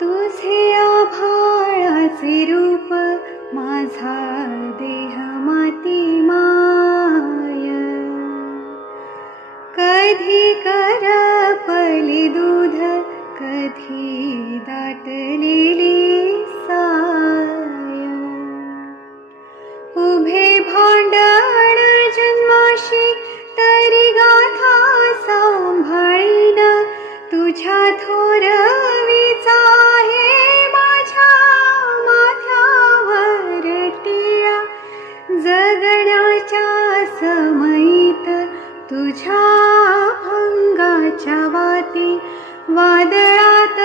तुझे आभाळाचे रूप माझा देह माती माय, कधी करपली दूध कधी दाटलेली साय, उभे भांडण जन्माशी तरी गाथा सांभाळीन, तुझ्या थोरवीचा आहे माझ्या माथ्यावर टिळा, जगण्याच्या समयीत तुझ्या भंगाच्या वाती वादळात